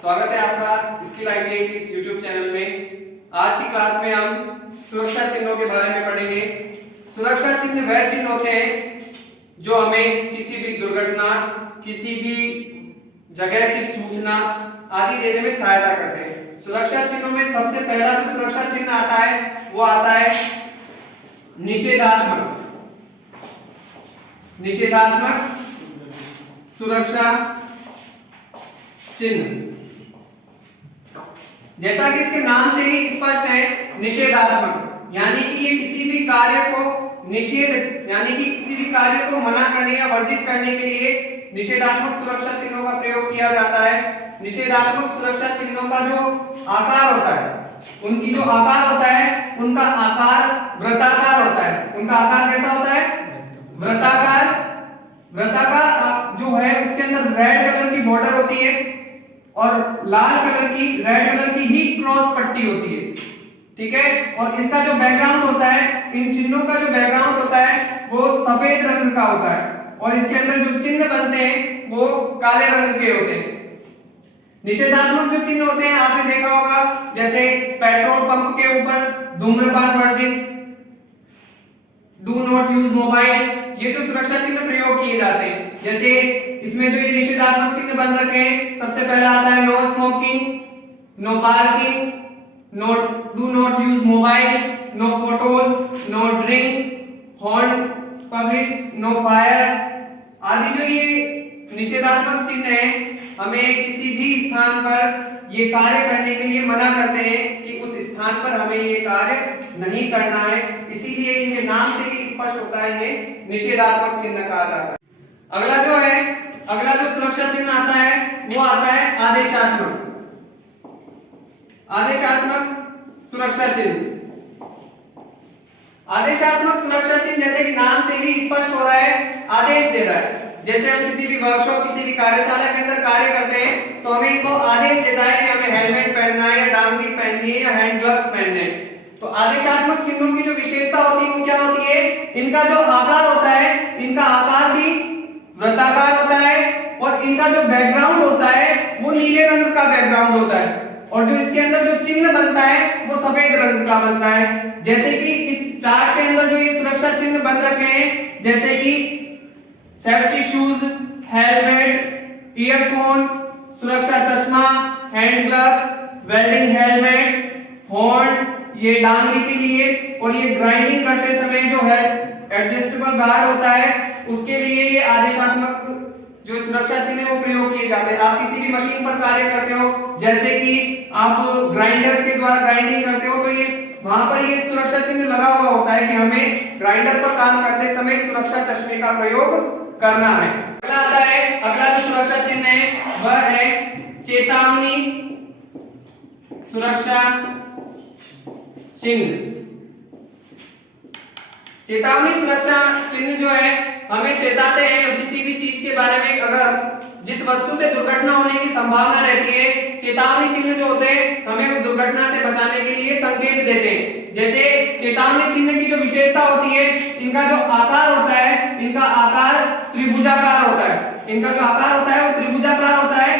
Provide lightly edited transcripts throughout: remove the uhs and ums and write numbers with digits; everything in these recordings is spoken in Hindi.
स्वागत है आपका स्किल आईटीआई के इस यूट्यूब चैनल में। आज की क्लास में हम सुरक्षा चिन्हों के बारे में पढ़ेंगे। सुरक्षा चिन्ह वह चिन्ह होते हैं जो हमें किसी भी दुर्घटना, किसी भी जगह की सूचना आदि देने में सहायता करते हैं। सुरक्षा चिन्हों में सबसे पहला जो सुरक्षा चिन्ह आता है वो आता है निषेधात्मक सुरक्षा चिन्ह। जैसा कि इसके नाम से ही स्पष्ट है, निषेधात्मक यानी कि ये किसी भी कार्य को निषेध यानी कि किसी भी कार्य को मना करने या वर्जित करने के लिए निषेधात्मक सुरक्षा चिन्हों का प्रयोग किया जाता है। निषेधात्मक सुरक्षा चिन्हों का जो आकार होता है, उनकी जो आकार होता है, उनका आकार वृत्ताकार होता है। उनका आकार कैसा होता है? वृत्ताकार जो है उसके अंदर रेड कलर की बॉर्डर होती है और रेड कलर की ही क्रॉस पट्टी होती है, ठीक है। और इसका जो बैकग्राउंड होता है, इन चिन्हों का जो बैकग्राउंड होता है वो सफेद रंग का होता है और इसके अंदर जो चिन्ह बनते हैं वो काले रंग के होते हैं। निषेधात्मक जो चिन्ह होते हैं आपने देखा होगा, जैसे पेट्रोल पंप के ऊपर धूम्रपान वर्जित, डू नॉट यूज मोबाइल, ये जो सुरक्षा चिन्ह प्रयोग किए जाते हैं। जैसे इसमें जो ये निषेधात्मक चिन्ह बन रखे हैं, सबसे पहला आता है no smoking, no parking, do not use mobile, no photos, no drink, horn publish, no fire आदि। जो ये निषेधात्मक चिन्ह है हमें किसी भी स्थान पर ये कार्य करने के लिए मना करते हैं कि उस स्थान पर हमें ये कार्य नहीं करना है, इसीलिए इनके नाम से ही स्पष्ट होता है ये निषेधात्मक चिन्ह कहा जाता है। अगला जो सुरक्षा चिन्ह आता है वो आता है आदेशात्मक सुरक्षा चिन्ह। आदेशात्मक सुरक्षा चिन्ह जैसे कि नाम से ही स्पष्ट हो रहा है, आदेश दे रहा है। जैसे हम किसी भी वर्कशॉप, किसी भी कार्यशाला के अंदर कार्य करते हैं तो हमें इनको आदेश देता है कि हमें हेलमेट पहनना है या डांगी पहननी है या हैंड ग्लव्स पहनने हैं। तो आदेशात्मक चिन्हों की जो विशेषता होती है वो क्या होती है? इनका जो आकार होता है, इनका आकार भी वृत्ताकार होता है और इनका जो बैकग्राउंड होता है वो नीले रंग का बैकग्राउंड होता है और जो इसके अंदर जो चिन्ह बनता है वो सफेद रंग का बनता है। जैसे कि इस चार्ट के अंदर जो ये सुरक्षा चिन्ह बन रखे हैं, जैसे कि सेफ्टी शूज, हेलमेट, ईयरफोन, सुरक्षा चश्मा, hand gloves, welding helmet, horn, ये डांगरी के लिए, और ये ग्राइंडिंग करते समय जो है एडजस्टेबल गार्ड होता है उसके लिए ये आदेशात्मक जो सुरक्षा चिन्ह वो प्रयोग किए जाते हैं। आप किसी भी मशीन पर कार्य करते हो, जैसे कि आप ग्राइंडर के द्वारा ग्राइंडिंग करते हो, तो ये वहां पर ये सुरक्षा चिन्ह लगा हुआ होता है कि हमें ग्राइंडर पर काम करते समय सुरक्षा चश्मे का प्रयोग करना है। अगला जो सुरक्षा चिन्ह है वह है चेतावनी सुरक्षा चिन्ह। चेतावनी सुरक्षा चिन्ह जो है हमें चेताते हैं किसी भी चीज के बारे में, अगर जिस वस्तु से दुर्घटना होने की संभावना रहती है। चेतावनी चिन्ह जो होते हैं हमें उस दुर्घटना से बचाने के लिए संकेत देते हैं। जैसे चेतावनी चिन्ह की जो विशेषता होती है, इनका जो आकार होता है, इनका आकार त्रिभुजाकार होता है। इनका जो आकार होता है वो त्रिभुजाकार होता है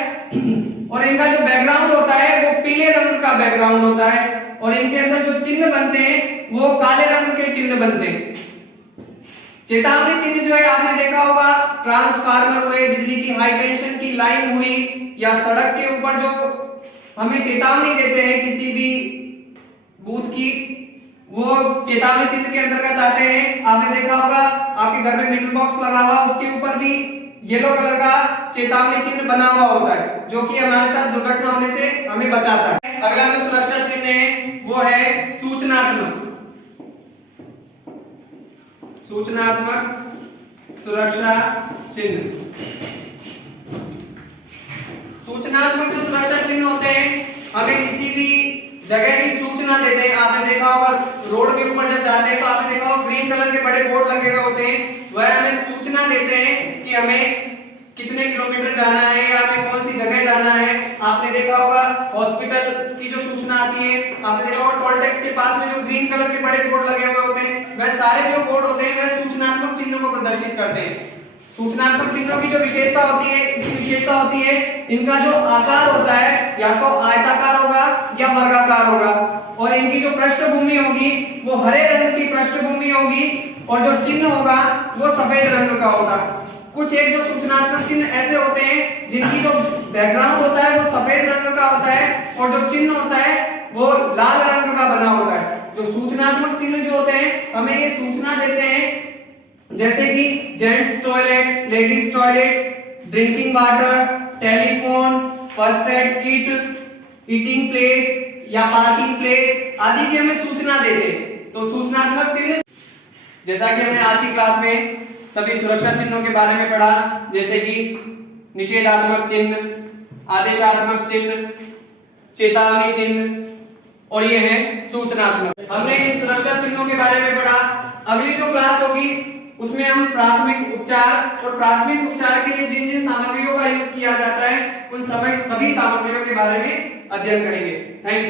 और इनका जो बैकग्राउंड होता है वो पीले रंग का बैकग्राउंड होता है और इनके अंदर जो चिन्ह बनते हैं वो काले रंग के चिन्ह बनते हैं। चेतावनी चिन्ह जो है आपने देखा होगा, ट्रांसफार्मर हुए, बिजली की हाई टेंशन की लाइन हुई, या सड़क के ऊपर जो हमें चेतावनी देते हैं किसी भी बूथ की, वो चेतावनी चिन्ह के अंतर्गत आते हैं। आपने देखा होगा आपके घर में मीटर बॉक्स लगा हुआ, उसके ऊपर भी येलो कलर का चेतावनी चिन्ह बना हुआ होता है जो कि हमारे साथ दुर्घटना होने से हमें बचाता है। अगला जो सुरक्षा चिन्ह है वो है सूचनात्मक सुरक्षा चिन्ह। सूचनात्मक जो सुरक्षा चिन्ह होते हैं हमें किसी भी जगह की सूचना देते हैं। आपने देखा होगा रोड के ऊपर जब जाते हैं तो आपने देखा होगा ग्रीन कलर के बड़े बोर्ड लगे हुए होते हैं, वह हमें सूचना देते हैं कि हमें कितने किलोमीटर जाना है या हमें कौन सी जगह जाना है। आपने देखा होगा हॉस्पिटल की जो सूचना आती है, आपने देखा होगा टोल टैक्स के पास में जो ग्रीन कलर के बड़े बोर्ड लगे हुए होते हैं, वह सारे जो बोर्ड होते हैं वह सूचनात्मक चिन्हों को प्रदर्शित करते हैं। सूचनात्मक चिन्हों की जो विशेषता होती है, इसकी विशेषता होती है इनका जो आकार होता है या तो आयताकार होगा या वर्गाकार होगा, और इनकी जो पृष्ठभूमि होगी वो हरे रंग की पृष्ठभूमि होगी, और जो चिन्ह होगा वो सफेद रंग का होगा। कुछ एक जो सूचनात्मक चिन्ह ऐसे होते हैं जिनकी जो बैकग्राउंड होता है वो सफेद रंग का होता है, और जो चिन्ह होता है वो लाल रंग का बना होता है। जो सूचनात्मक चिन्ह जो होते हैं हमें ये सूचना देते हैं, जैसे कि gents toilet, ladies toilet, drinking water, telephone, first aid kit, eating place या पार्किंग प्लेस आदि की हमें सूचना देते हैं। तो सूचनात्मक चिन्ह, जैसा कि हमने आज की क्लास में सभी सुरक्षा चिन्हों के बारे में पढ़ा, जैसे कि निषेधात्मक चिन्ह, आदेशात्मक चिन्ह, चेतावनी चिन्ह, और ये है सूचनात्मक। हमने इन सुरक्षा चिन्हों के बारे में पढ़ा। अगली जो क्लास होगी उसमें हम प्राथमिक उपचार और प्राथमिक उपचार के लिए जिन जिन सामग्रियों का यूज किया जाता है उन सभी सामग्रियों के बारे में अध्ययन करेंगे। Thank you.